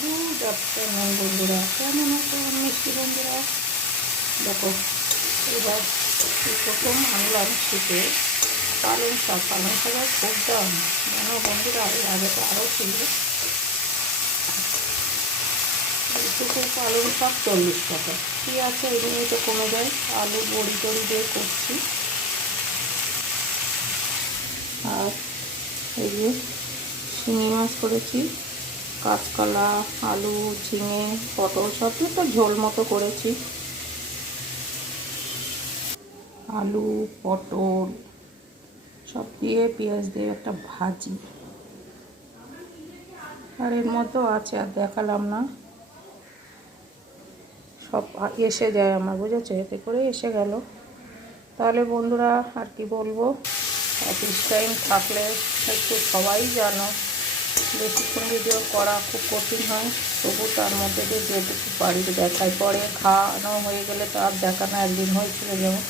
Good afternoon বন্ধুরা, কেমন আছো মিষ্টি বন্ধুরা? দেখো, এবার এই প্রথম আনলাম শীতে পালং শাক। পালং শাকের খুব দাম জানো বন্ধুরা, এর আগে তো আরও ছিল। এইটুকু পালং শাক 40 টাকা। কী আছে এই নিয়ে তো কমে যায়। আলু বড়ি টড়ি দিয়ে করছি। আর এই যে শিঙি মাছ করেছি, কাঁচকলা, আলু, ঝিঙে, পটল সব দিয়ে তো ঝোল মতো করেছি। আলু, পটল সব দিয়ে পেঁয়াজ দিয়ে একটা ভাজি। আর এর মধ্যেও আছে, আর দেখালাম না, সব এসে যায় আমার, বুঝেছো? এতে করে এসে গেল। তাহলে বন্ধুরা আর কি বলবো, অফিস টাইম থাকলে একটু সবাই জানো বেশিক্ষণ ভিডিও করা খুব কঠিন হয়, তবু তার মধ্যে দিয়ে যেটুকু বাড়ির দেখায় পরে খাওয়ানো হয়ে গেলে তো আর দেখানো একদিন হয়েছিল, যেমন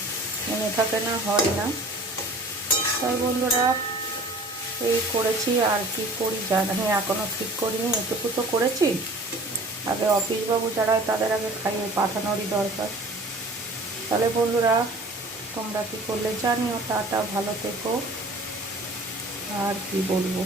মনে থাকে না, হয় না। তাই বন্ধুরা এই করেছি, আর কি করি জানি এখনও ঠিক করিনি। এটুকু তো করেছি, আগে অফিসবাবু যারা হয় তাদের আগে খাইয়ে পাঠানোরই দরকার। তাহলে বন্ধুরা তোমরা কী করলে জানিও। টাটা, ভালো থেকো। আর কি বলবো।